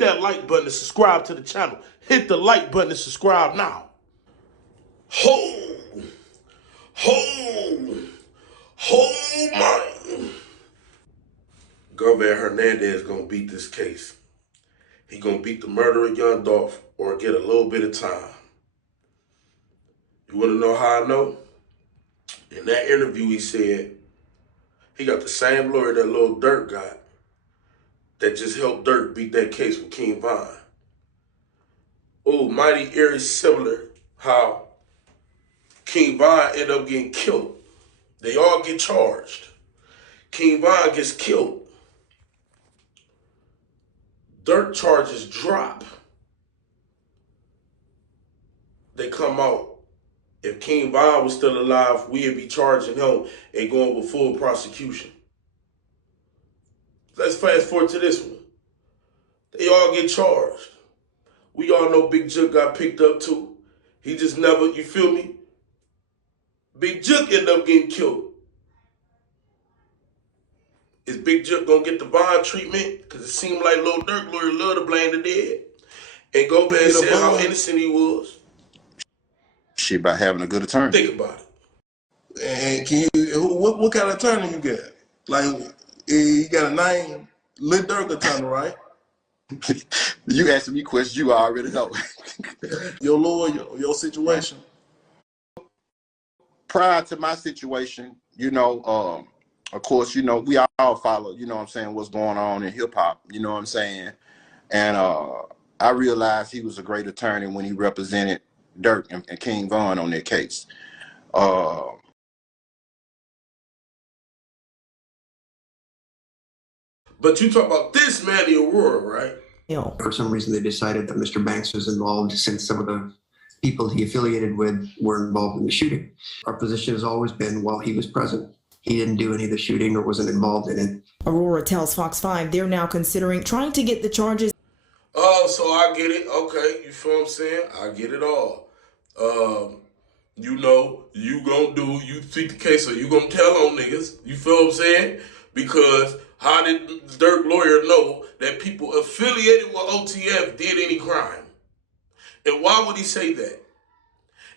hit that like button and subscribe to the channel. Hit the like button and subscribe now. Ho my. Governor Hernandez gonna beat this case. He gonna beat the murder of young Dolph or get a little bit of time. You wanna know how I know? In that interview he said he got the same lawyer that little DURK got that just helped DURK beat that case with King Von. Oh, mighty eerie similar how King Von ended up getting killed. They all get charged. King Von gets killed. DURK charges drop. They come out. If King Von was still alive, we'd be charging him and going with full prosecution. Let's fast forward to this one. They all get charged. We all know Big Jook got picked up too. He just never, you feel me? Big Jook ended up getting killed. Is Big Jook gonna get the Von treatment? Because it seemed like Lil Durk lawyer loved to blame the dead. And go back and say how innocent he was. Shit about having a good attorney. Think about it. And can you, what kind of attorney you got? Like, he got a name, Lil Durk attorney, right? You asking me questions you already know. Your lawyer, your situation. Prior to my situation, you know, of course, you know, we all follow, you know what I'm saying, what's going on in hip hop, you know what I'm saying? And I realized he was a great attorney when he represented DURK and King Von on that case. But you talk about this Manny Aurora, right? For some reason, they decided that Mr. Banks was involved since some of the people he affiliated with were involved in the shooting. Our position has always been, while he was present, he didn't do any of the shooting or wasn't involved in it. Aurora tells Fox 5 they're now considering trying to get the charges. Oh, so I get it. Okay, you feel what I'm saying? I get it all. You know, you treat the case, so you gonna tell on niggas. You feel what I'm saying? Because how did DURK lawyer know that people affiliated with OTF did any crime? And why would he say that?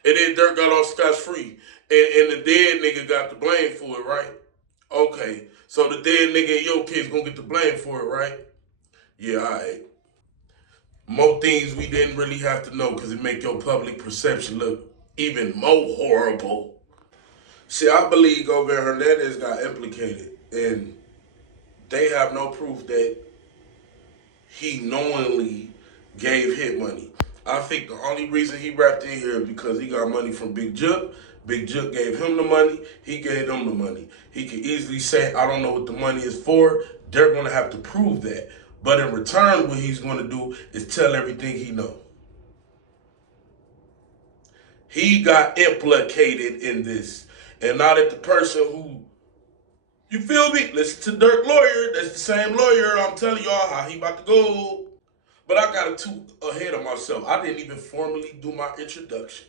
And then DURK got off scotch-free. And the dead nigga got the blame for it, right? Okay, so the dead nigga in your case gonna get the blame for it, right? Yeah, all right. More things we didn't really have to know because it make your public perception look even more horrible. See, I believe Governor Hernandez got implicated, and they have no proof that he knowingly gave hit money. I think the only reason he wrapped in here is because he got money from Big Jook. Big Jook gave him the money. He gave them the money. He could easily say, I don't know what the money is for. They're going to have to prove that. But in return, what he's going to do is tell everything he knows. He got implicated in this. And now that the person who, you feel me? Listen to DURK lawyer. That's the same lawyer. I'm telling y'all how he about to go. But I got too ahead of myself. I didn't even formally do my introduction.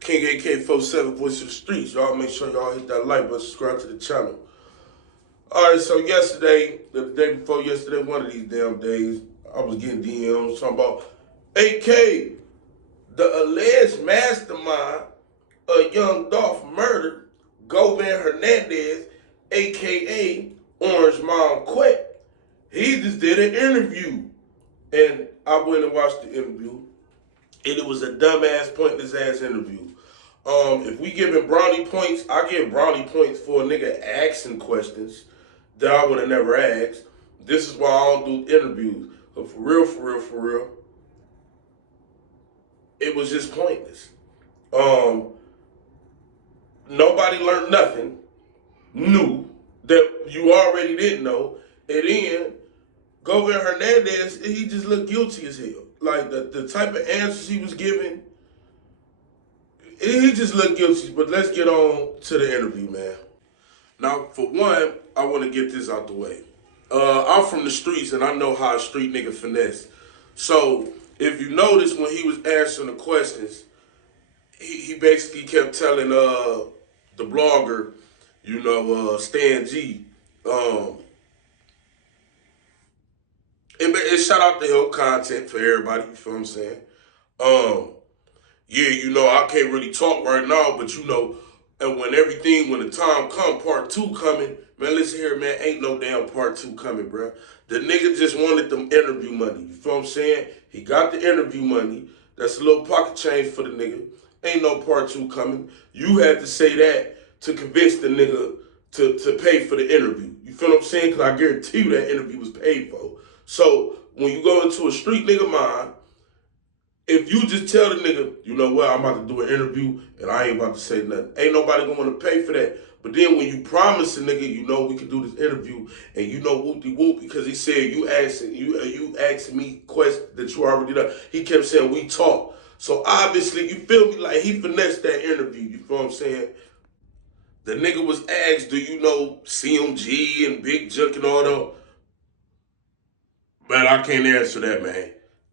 King AK-47, Voice of the Streets. Y'all make sure y'all hit that like button, subscribe to the channel. All right, so yesterday, the day before yesterday, one of these damn days, I was getting DMs talking about, AK, the alleged mastermind of young Dolph murder, Governor Hernandez, a.k.a. Orange Mom Quet. He just did an interview. And I went and watched the interview. And it was a dumbass, pointless ass interview. If we giving brownie points, I give brownie points for a nigga asking questions that I would have never asked. This is why I don't do interviews. But for real, it was just pointless. Nobody learned nothing new that you already didn't know. And then Governor Hernandez, he just looked guilty as hell. Like the type of answers he was giving, he just looked guilty. But let's get on to the interview, man. Now, for one, I want to get this out the way. I'm from the streets, and I know how a street nigga finesse. So, if you notice when he was answering the questions, he basically kept telling the blogger, you know, Stan G, it shout out to help content for everybody, you feel what I'm saying? Yeah, you know, I can't really talk right now, but you know, and when the time come, part 2 coming, man, listen here, man, ain't no damn part 2 coming, bro. The nigga just wanted them interview money, you feel what I'm saying? He got the interview money. That's a little pocket change for the nigga. Ain't no part 2 coming. You had to say that to convince the nigga to pay for the interview. You feel what I'm saying? Because I guarantee you that interview was paid for. So when you go into a street nigga mind, if you just tell the nigga, you know what, I'm about to do an interview and I ain't about to say nothing, ain't nobody gonna want to pay for that. But then when you promise a nigga, you know we can do this interview, and you know whoop-de-whoop, because he said you asking me questions that you already done. He kept saying we talk. So obviously, you feel me, like he finessed that interview, you feel what I'm saying? The nigga was asked, do you know CMG and Big Juk and all that? Man, I can't answer that, man.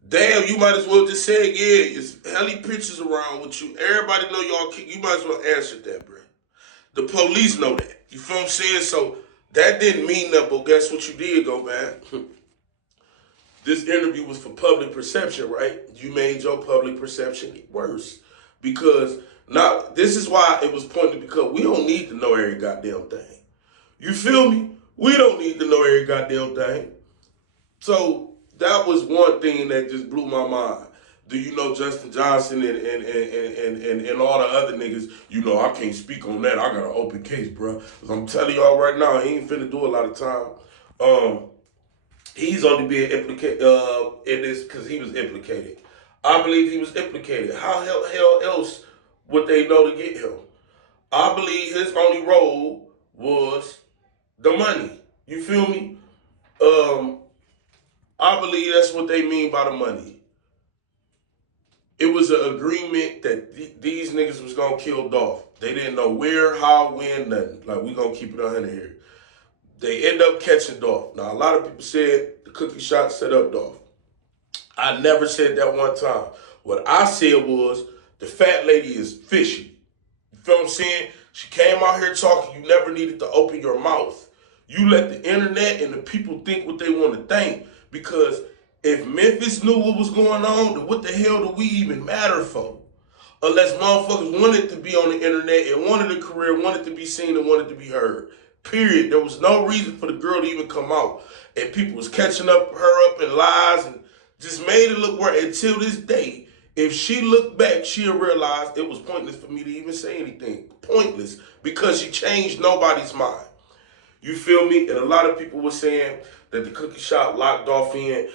Damn, you might as well just say, yeah, it's hella pictures around with you. Everybody know y'all, you might as well answer that, bro. The police know that. You feel what I'm saying? So that didn't mean nothing, but guess what you did, go back? This interview was for public perception, right? You made your public perception worse. Because now, this is why it was pointed, because we don't need to know every goddamn thing. You feel me? We don't need to know every goddamn thing. So that was one thing that just blew my mind. Do you know Justin Johnson and all the other niggas? You know, I can't speak on that. I got an open case, bro. Cause I'm telling y'all right now, he ain't finna do a lot of time. He's only being implicated in this because he was implicated. I believe he was implicated. How hell else would they know to get him? I believe his only role was the money. You feel me? I believe that's what they mean by the money. It was an agreement that these niggas was gonna kill Dolph. They didn't know where, how, when, nothing. Like, we gonna keep it 100 here. They end up catching Dolph. Now, a lot of people said the cookie shot set up Dolph. I never said that one time. What I said was, the fat lady is fishy. You feel what I'm saying? She came out here talking, you never needed to open your mouth. You let the internet and the people think what they want to think. Because if Memphis knew what was going on, then what the hell do we even matter for? Unless motherfuckers wanted to be on the internet and wanted a career, wanted to be seen and wanted to be heard. Period. There was no reason for the girl to even come out. And people was catching her up in lies and just made it look worse. Until this day, if she looked back, she'll realize it was pointless for me to even say anything. Pointless. Because she changed nobody's mind. You feel me? And a lot of people were saying that the cookie shop locked Dolph in.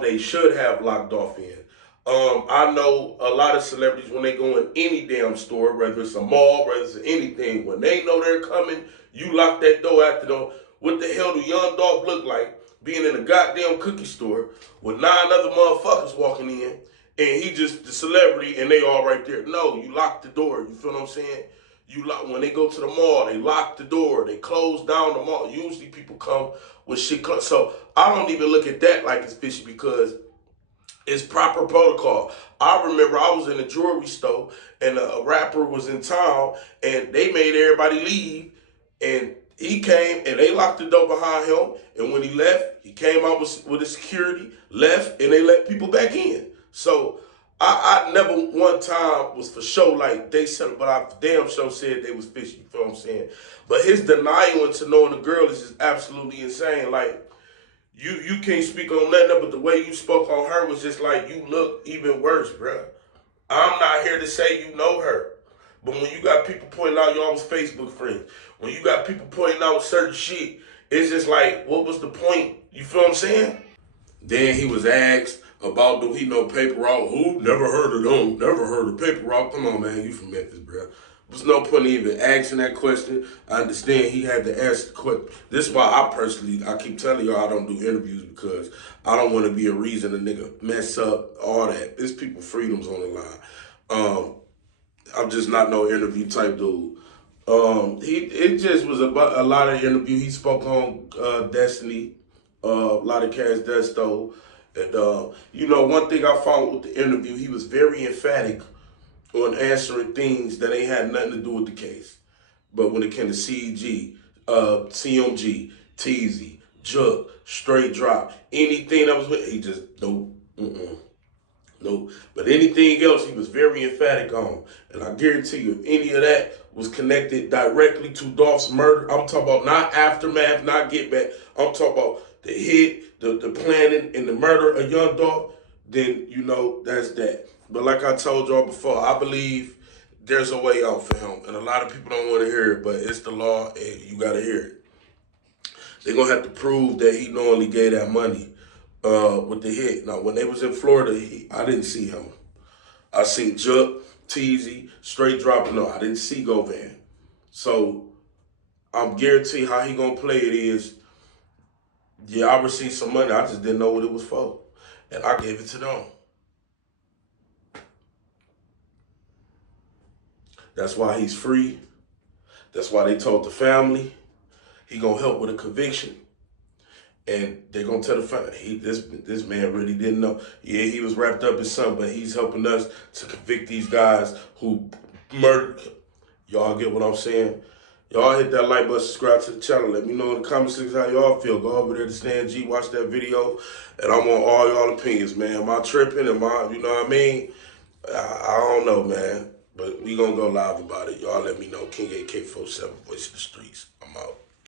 They should have locked Dolph in. I know a lot of celebrities, when they go in any damn store, whether it's a mall, whether it's anything, when they know they're coming, you lock that door after them. What the hell do young Dolph look like being in a goddamn cookie store with 9 other motherfuckers walking in, and he just the celebrity and they all right there? No, you lock the door. You feel what I'm saying? You lock, when they go to the mall, they lock the door. They close down the mall. Usually people come with shit. So I don't even look at that like it's fishy, because it's proper protocol. I remember I was in a jewelry store and a rapper was in town and they made everybody leave, and he came and they locked the door behind him, and when he left, he came out with his security, left, and they let people back in. So I never one time was for sure like they said, but I damn sure said they was fishy, you feel what I'm saying? But his denial into knowing the girl is just absolutely insane. Like, you can't speak on nothing, but the way you spoke on her was just like, you look even worse, bruh. I'm not here to say you know her, but when you got people pointing out y'all was Facebook friends, when you got people pointing out certain shit, it's just like, what was the point? You feel what I'm saying? Then he was asked about, do he know Paper Route? Who? Never heard of them. Never heard of Paper Route. Come on, man. You from Memphis, bro. There's no point in even asking that question. I understand he had to ask the question. This is why I keep telling y'all I don't do interviews, because I don't want to be a reason a nigga mess up, all that. There's people freedoms on the line. I'm just not no interview type dude. It just was about a lot of interview. He spoke on Destiny, a lot of cats Desto. And, one thing I found with the interview, he was very emphatic on answering things that ain't had nothing to do with the case. But when it came to CMG, TZ, Juk, straight drop. Anything that was with, he just, nope, nope. But anything else, he was very emphatic on. And I guarantee you, if any of that was connected directly to Dolph's murder, I'm talking about not aftermath, not get back. I'm talking about the hit, the planning, and the murder of young Dolph, then, you know, that's that. But like I told y'all before, I believe there's a way out for him. And a lot of people don't want to hear it, but it's the law, and you got to hear it. They're going to have to prove that he knowingly gave that money with the hit. Now, when they was in Florida, I didn't see him. I seen Juk, Teasy, straight dropping. No, I didn't see Govan. So I'm guaranteed how he going to play it is, yeah, I received some money. I just didn't know what it was for. And I gave it to them. That's why he's free. That's why they told the family he gonna help with a conviction. And they're gonna tell the family, this man really didn't know. Yeah, he was wrapped up in something, but he's helping us to convict these guys who murdered. Y'all get what I'm saying? Y'all hit that like button, subscribe to the channel. Let me know in the comment section how y'all feel. Go over there to CMG, watch that video. And I want all y'all opinions, man. Am I tripping? You know what I mean? I don't know, man. But we gonna go live about it. Y'all let me know. King AK47, voice of the streets. I'm out.